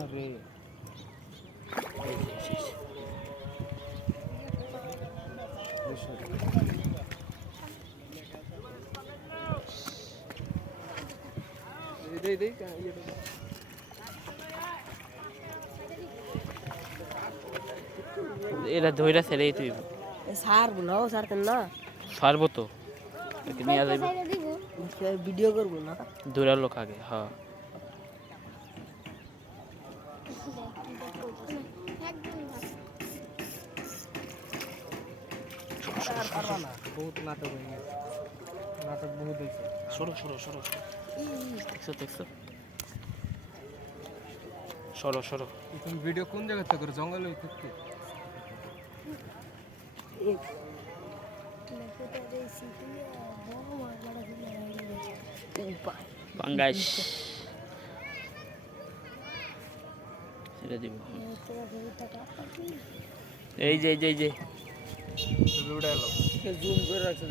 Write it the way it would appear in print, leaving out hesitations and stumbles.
আরে এরা ধইরা ছেড়েই তুই সার গুলাও সার কেন না সারবো তো নিয়ে যাইব ভিডিও করবো না দৌড়ার লোক আগে হ্যাঁ বহুত নাটক হয়ে গেছে নাটক বহুত হয়েছে সরো সরো সরো দেখছো দেখছো সরো সরো তুমি ভিডিও কোন জায়গাতে করো জঙ্গলে করতে পাঙ্গাস ছেড়ে দিব এই যে জুম করে রাখছে